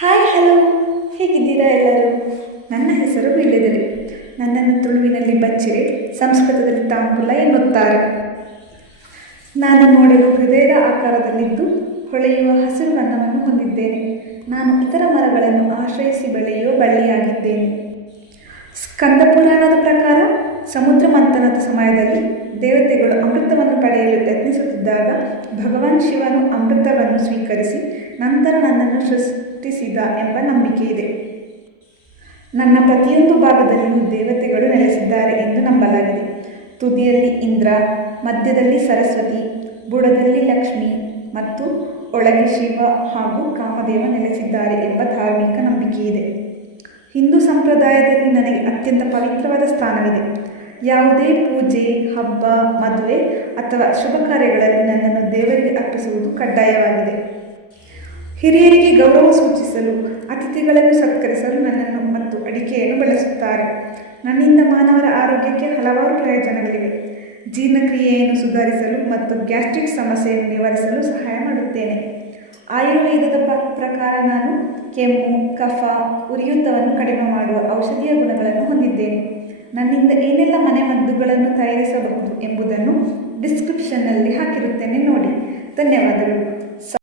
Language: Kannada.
ಹಾಯ್ ಹಲೋ, ಹೇಗಿದ್ದೀರಾ ಎಲ್ಲರೂ? ನನ್ನ ಹೆಸರು ವೀಳ್ಯದೆಲೆ. ನನ್ನನ್ನು ತುಳುವಿನಲ್ಲಿ ಬಚ್ಚೆ, ಸಂಸ್ಕೃತದಲ್ಲಿ ತಾಂಬೂಲ ಎನ್ನುತ್ತಾರೆ. ನಾನು ನೋಡಲು ಹೃದಯದ ಆಕಾರದಲ್ಲಿದ್ದು ಹೊಳೆಯುವ ಹಸಿರು ಬಣ್ಣವನ್ನು ಹೊಂದಿದ್ದೇನೆ. ನಾನು ಇತರ ಮರಗಳನ್ನು ಆಶ್ರಯಿಸಿ ಬೆಳೆಯುವ ಬಳ್ಳಿಯಾಗಿದ್ದೇನೆ. ಸ್ಕಂದ ಪುರಾಣದ ಪ್ರಕಾರ ಸಮುದ್ರ ಮಂಥನದ ಸಮಯದಲ್ಲಿ ದೇವತೆಗಳು ಅಮೃತವನ್ನು ಪಡೆಯಲು ಯತ್ನಿಸುತ್ತಿದ್ದಾಗ ಭಗವಾನ್ ಶಿವನು ಅಮೃತವನ್ನು ಸ್ವೀಕರಿಸಿ ನಂತರ ನನ್ನನ್ನು ಸೃಷ್ಟಿಸಿದ ಎಂಬ ನಂಬಿಕೆ ಇದೆ. ನನ್ನ ಪ್ರತಿಯೊಂದು ಭಾಗದಲ್ಲಿಯೂ ದೇವತೆಗಳು ನೆಲೆಸಿದ್ದಾರೆ ಎಂದು ನಂಬಲಾಗಿದೆ. ತುದಿಯಲ್ಲಿ ಇಂದ್ರ, ಮಧ್ಯದಲ್ಲಿ ಸರಸ್ವತಿ, ಬುಡದಲ್ಲಿ ಲಕ್ಷ್ಮಿ ಮತ್ತು ಒಳಗೆ ಶಿವ ಹಾಗೂ ಕಾಮದೇವ ನೆಲೆಸಿದ್ದಾರೆ ಎಂಬ ಧಾರ್ಮಿಕ ನಂಬಿಕೆ ಇದೆ. ಹಿಂದೂ ಸಂಪ್ರದಾಯದಲ್ಲಿ ನನಗೆ ಅತ್ಯಂತ ಪವಿತ್ರವಾದ ಸ್ಥಾನವಿದೆ. ಯಾವುದೇ ಪೂಜೆ, ಹಬ್ಬ, ಮದುವೆ ಅಥವಾ ಶುಭ ಕಾರ್ಯಗಳಲ್ಲಿ ನನ್ನನ್ನು ದೇವರಿಗೆ ಅರ್ಪಿಸುವುದು ಕಡ್ಡಾಯವಾಗಿದೆ. ಹಿರಿಯರಿಗೆ ಗೌರವ ಸೂಚಿಸಲು, ಅತಿಥಿಗಳನ್ನು ಸತ್ಕರಿಸಲು ನನ್ನನ್ನು ಮತ್ತು ಅಡಿಕೆಯನ್ನು ಬಳಸುತ್ತಾರೆ. ನನ್ನಿಂದ ಮಾನವರ ಆರೋಗ್ಯಕ್ಕೆ ಹಲವಾರು ಪ್ರಯೋಜನಗಳಿವೆ. ಜೀರ್ಣಕ್ರಿಯೆಯನ್ನು ಸುಧಾರಿಸಲು ಮತ್ತು ಗ್ಯಾಸ್ಟ್ರಿಕ್ ಸಮಸ್ಯೆಯನ್ನು ನಿವಾರಿಸಲು ಸಹಾಯ ಮಾಡುತ್ತೇನೆ. ಆಯುರ್ವೇದದ ಪ್ರಕಾರ ನಾನು ಕೆಮ್ಮು, ಕಫ, ಉರಿಯೂತವನ್ನು ಕಡಿಮೆ ಮಾಡುವ ಔಷಧೀಯ ಗುಣಗಳನ್ನು ಹೊಂದಿದ್ದೇನೆ. ನನ್ನಿಂದ ಏನೆಲ್ಲ ಮನೆಮದ್ದುಗಳನ್ನು ತಯಾರಿಸಬಹುದು ಎಂಬುದನ್ನು ಡಿಸ್ಕ್ರಿಪ್ಷನ್ನಲ್ಲಿ ಹಾಕಿರುತ್ತೇನೆ ನೋಡಿ. ಧನ್ಯವಾದಗಳು.